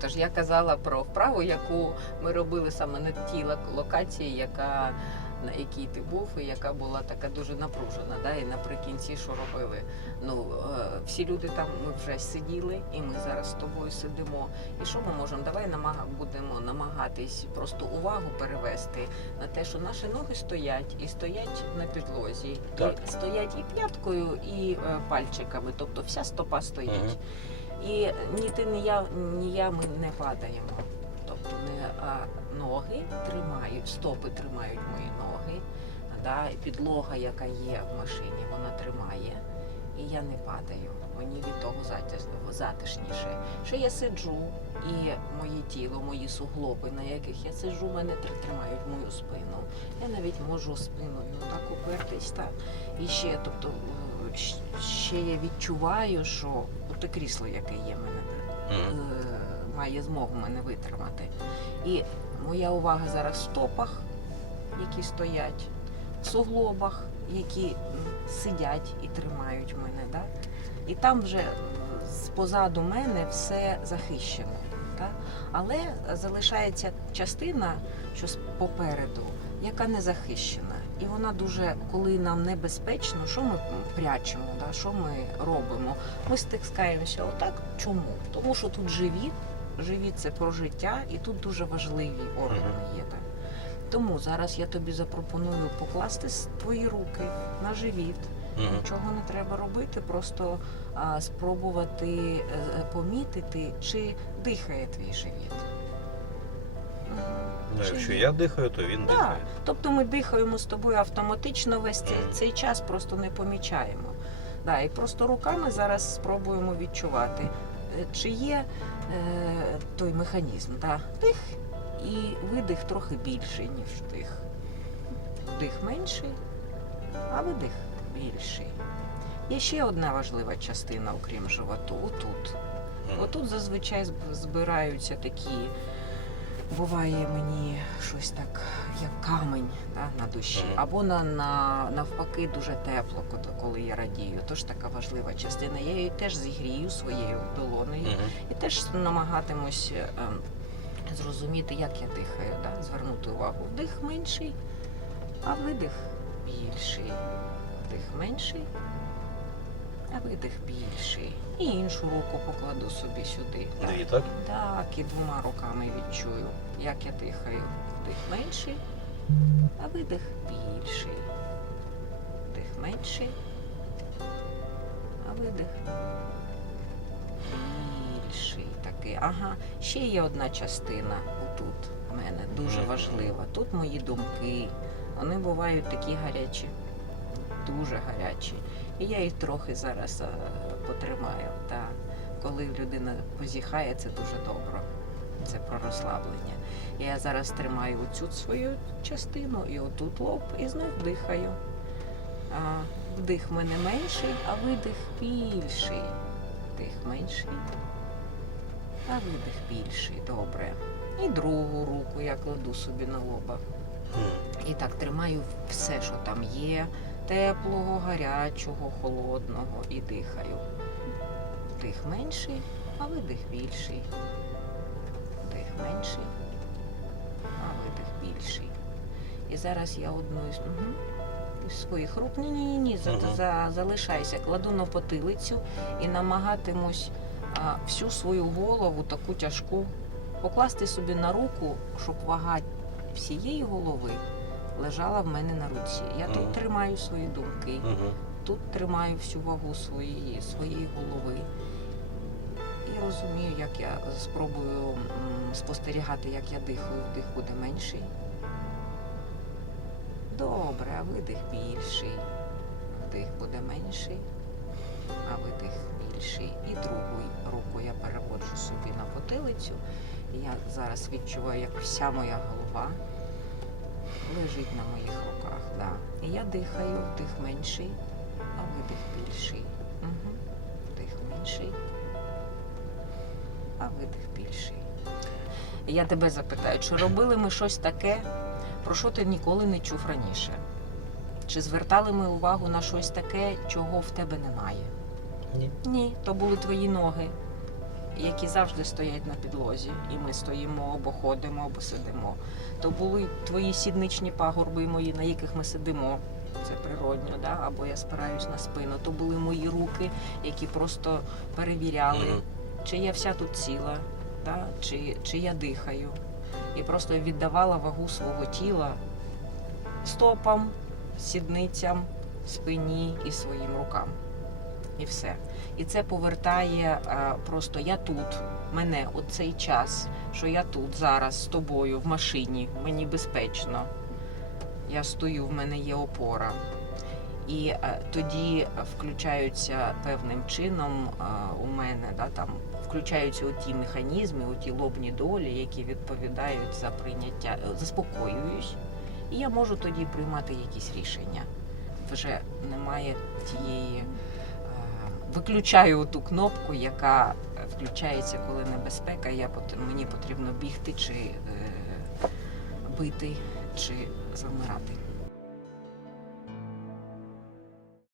Тож я казала про вправу, яку ми робили саме на тій локації, яка на якій ти був, і яка була така дуже напружена. Да? І наприкінці що робили? Ну е, всі люди там ми вже сиділи, і ми зараз з тобою сидимо. І що ми можемо? Давай намага будемо намагатись просто увагу перевести на те, що наші ноги стоять і стоять на підлозі, Так. і стоять і п'яткою, і е, пальчиками. Тобто вся стопа стоїть. Мгм. І ні ти, ні я, ні я ми не падаємо. Тобто не а, ноги тримають, стопи тримають мої ноги. Да, підлога, яка є в машині, вона тримає. І я не падаю. Мені від того затишніше. Що я сиджу, і моє тіло, мої суглоби, на яких я сиджу, мене тр- тримають мою спину. Я навіть можу спиною так упертись. Так. І ще, тобто, е, ще я відчуваю, що те крісло, яке є мене, е, має змогу мене витримати. І моя увага зараз в стопах, які стоять, в суглобах, які сидять і тримають мене. Да? І там вже е, позаду мене все захищено. Да? Але залишається частина, що попереду, яка не захищена. І вона дуже, коли нам небезпечно, що ми прячемо, да? що ми робимо? Ми стискаємося отак. Чому? Тому що тут живіт, живіт це про життя, і тут дуже важливі органи є. Так? Тому зараз я тобі запропоную покласти твої руки на живіт. Нічого не треба робити, просто а, спробувати е, е, помітити, чи дихає твій живіт. Ну, Чи якщо я дихаю, то він Так. дихає. Тобто ми дихаємо з тобою автоматично весь цей, цей час просто не помічаємо. Да, і просто руками зараз спробуємо відчувати, е, чи є е, той механізм. Да? Дих і видих трохи більший, ніж вдих. Вдих менший, а видих більший. Є ще одна важлива частина, окрім животу, отут. Мгм. Отут зазвичай зб- збираються такі. Буває мені щось так, як камень да, на душі, або на, на, навпаки дуже тепло, коли- коли я радію. Тож така важлива частина. Я її теж зігрію своєю долонею Мгм. і теж намагатимусь е, зрозуміти, як я дихаю, да? звернути увагу. Вдих менший, а видих більший. Вдих менший, видих більший. І іншу руку покладу собі сюди. Дві, так? Так, і двома руками відчую, як я дихаю. Вдих менший, а видих більший. Вдих менший, а видих більший такий. Ага, ще є одна частина отут у мене дуже важлива. Тут мої думки. Вони бувають такі гарячі, дуже гарячі. І я їх трохи зараз е, потримаю. Та коли людина позіхає, це дуже добре. Це про розслаблення. Я зараз тримаю оцю свою частину і отут лоб, і знов дихаю. А, вдих в мене менший, а видих більший. Вдих менший, а видих більший. Добре. І другу руку я кладу собі на лоба. І так тримаю все, що там є. Теплого, гарячого, холодного і дихаю. Вдих менший, а видих більший. Вдих менший, а видих більший. І зараз я одну із, угу, своїх рук. Ні, ні, за, Мгм. за, залишайся. Кладу на потилицю і намагатимусь а, всю свою голову таку тяжку покласти собі на руку, щоб вага всієї голови лежала в мене на руці. Я тут тримаю свої думки, Мгм. тут тримаю всю вагу своєї, своєї голови. І розумію, як я спробую м, спостерігати, як я дихаю, вдих буде менший. Добре, а видих більший. Вдих буде менший, а видих більший. І другу руку я переводжу собі на потилицю. І я зараз відчуваю, як вся моя голова лежить на моїх руках. Да. І я дихаю, вдих менший, а видих більший. Угу. Вдих менший, а видих більший. Я тебе запитаю, чи робили ми щось таке, про що ти ніколи не чув раніше? Чи звертали ми увагу на щось таке, чого в тебе немає? Ні. Ні, то були твої ноги, які завжди стоять на підлозі, і ми стоїмо або ходимо, або сидимо. То були твої сідничні пагорби мої, на яких ми сидимо. Це природньо, да? або я спираюсь на спину. То були мої руки, які просто перевіряли, чи я вся тут ціла, да? чи, чи я дихаю. І просто віддавала вагу свого тіла стопам, сідницям, спині і своїм рукам. І все. І це повертає е, просто я тут, мене от цей час, що я тут зараз з тобою в машині, мені безпечно. Я стою, в мене є опора. І е, тоді включаються певним чином е, у мене, да, там включаються ті механізми, ті лобні долі, які відповідають за прийняття, заспокоююсь, і я можу тоді приймати якісь рішення. Вже немає тієї. Виключаю ту кнопку, яка е, включається, коли небезпека. Я мені потрібно бігти чи е, бити, чи замирати.